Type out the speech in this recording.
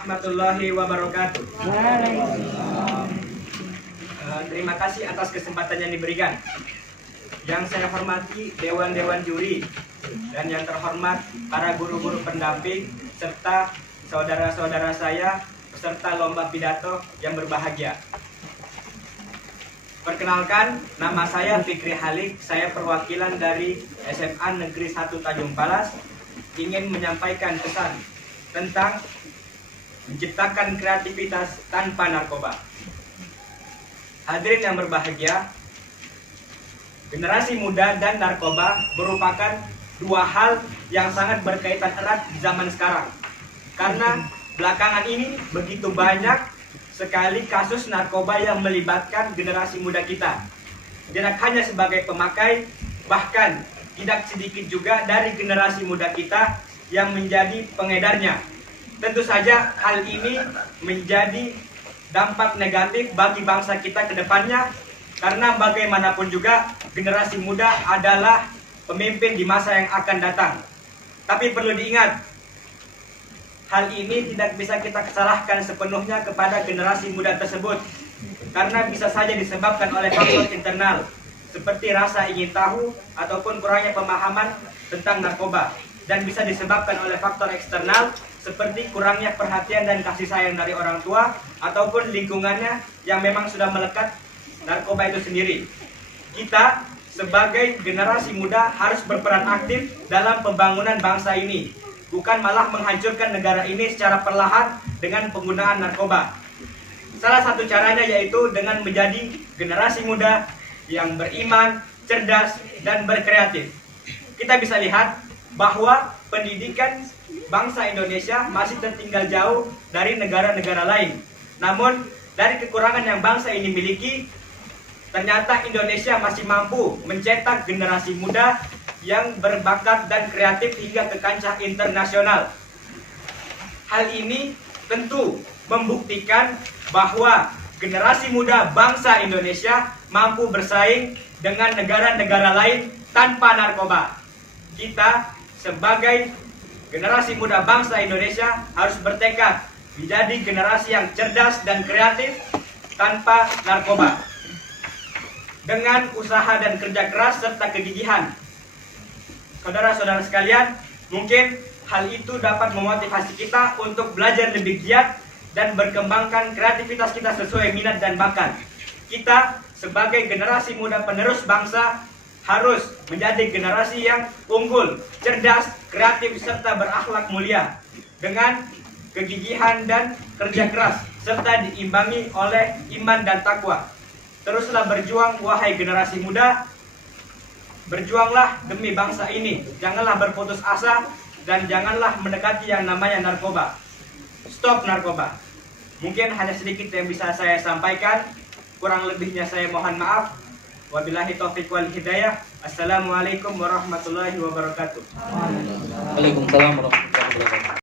Warahmatullahi wabarakatuh. Terima kasih atas kesempatan yang diberikan. Yang saya hormati dewan-dewan juri dan yang terhormat para guru-guru pendamping serta saudara-saudara saya peserta lomba pidato yang berbahagia. Perkenalkan, nama saya Fikri Halik, saya perwakilan dari SMA Negeri 1 Tanjung Palas, ingin menyampaikan pesan tentang menciptakan kreativitas tanpa narkoba. Hadirin yang berbahagia, generasi muda dan narkoba merupakan dua hal yang sangat berkaitan erat di zaman sekarang. Karena belakangan ini begitu banyak sekali kasus narkoba yang melibatkan generasi muda kita. Tidak hanya sebagai pemakai, bahkan tidak sedikit juga dari generasi muda kita yang menjadi pengedarnya. Tentu saja hal ini menjadi dampak negatif bagi bangsa kita ke depannya, karena bagaimanapun juga generasi muda adalah pemimpin di masa yang akan datang. Tapi perlu diingat, hal ini tidak bisa kita salahkan sepenuhnya kepada generasi muda tersebut, karena bisa saja disebabkan oleh faktor internal seperti rasa ingin tahu ataupun kurangnya pemahaman tentang narkoba, dan bisa disebabkan oleh faktor eksternal seperti kurangnya perhatian dan kasih sayang dari orang tua ataupun lingkungannya yang memang sudah melekat narkoba itu sendiri. Kita sebagai generasi muda harus berperan aktif dalam pembangunan bangsa ini, bukan malah menghancurkan negara ini secara perlahan dengan penggunaan narkoba. Salah satu caranya yaitu dengan menjadi generasi muda yang beriman, cerdas, dan berkreatif. Kita bisa lihat bahwa pendidikan bangsa Indonesia masih tertinggal jauh dari negara-negara lain. Namun, dari kekurangan yang bangsa ini miliki, ternyata Indonesia masih mampu mencetak generasi muda yang berbakat dan kreatif hingga ke kancah internasional. Hal ini tentu membuktikan bahwa generasi muda bangsa Indonesia mampu bersaing dengan negara-negara lain tanpa narkoba. Kita sebagai generasi muda bangsa Indonesia harus bertekad menjadi generasi yang cerdas dan kreatif tanpa narkoba. Dengan usaha dan kerja keras serta kegigihan, saudara-saudara sekalian, mungkin hal itu dapat memotivasi kita untuk belajar lebih giat dan berkembangkan kreativitas kita sesuai minat dan bakat. Kita sebagai generasi muda penerus bangsa harus menjadi generasi yang unggul, cerdas, kreatif, serta berakhlak mulia dengan kegigihan dan kerja keras, serta diimbangi oleh iman dan takwa. Teruslah berjuang, wahai generasi muda. Berjuanglah demi bangsa ini. Janganlah berputus asa dan janganlah mendekati yang namanya narkoba. Stop narkoba. Mungkin hanya sedikit yang bisa saya sampaikan. Kurang lebihnya saya mohon maaf. Wabillahi taufiq wal hidayah. Assalamualaikum warahmatullahi wabarakatuh. Waalaikumsalam warahmatullahi wabarakatuh.